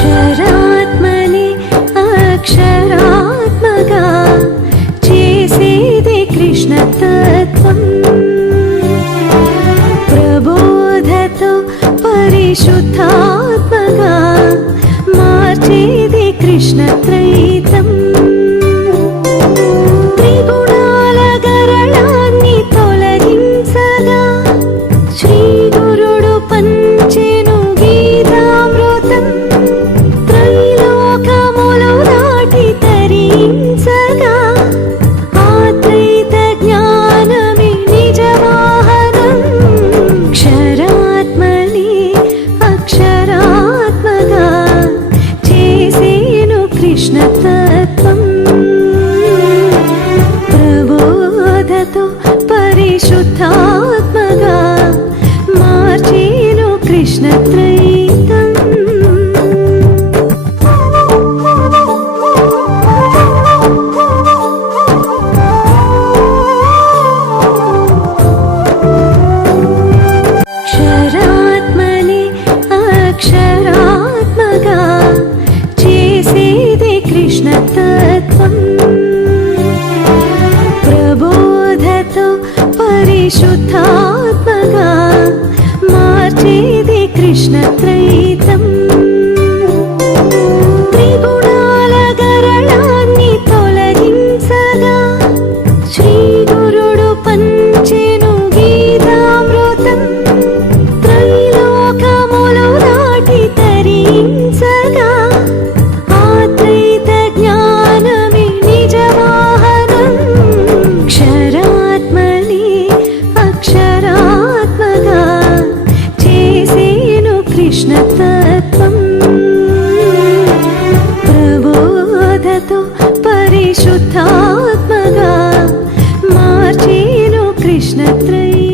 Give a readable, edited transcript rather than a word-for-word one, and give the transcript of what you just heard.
అక్షరాత్మని అక్షరాత్మగా చేసేది కృష్ణతత్వం. ప్రబోధతో పరిశుద్ధాత్మగా మార్చేది కృష్ణత్రైతం. త్రిగుణాల గరళాన్ని తొలగించగా శ్రీ గురుడు పంచెను గీతామృతం. త్రైలోకములు దాటి తరించగా ఆత్రైత జ్ఞానమే నిజవాహనం. అక్షరాత్మని అక్షరాత్మగా చేసేను కృష్ణతత్వం. ప్రబోధతో పరిశుద్ధాత్మగా మార్చేను కృష్ణత్రైతం. అక్షరాత్మని అక్షరాత్మగా చేసేది కృష్ణతత్వం. ప్రబోధతో పరిశుద్ధాత్మగా మార్చేది కృష్ణత్రైతం. త్రిగుణాల గరళాన్ని తొలగించగా శ్రీ గురుడు పంచెను గీతామృతం. త్రైలోకములు దాటి తరించగా ఆత్రైత జ్ఞానమే నిజవాహనం. అక్షరాత్మని అక్షరాత్మగా చేసేను కృష్ణతత్వం. ప్రబోధతో పరిశుద్ధాత్మగా మార్చేను కృష్ణత్రైతం.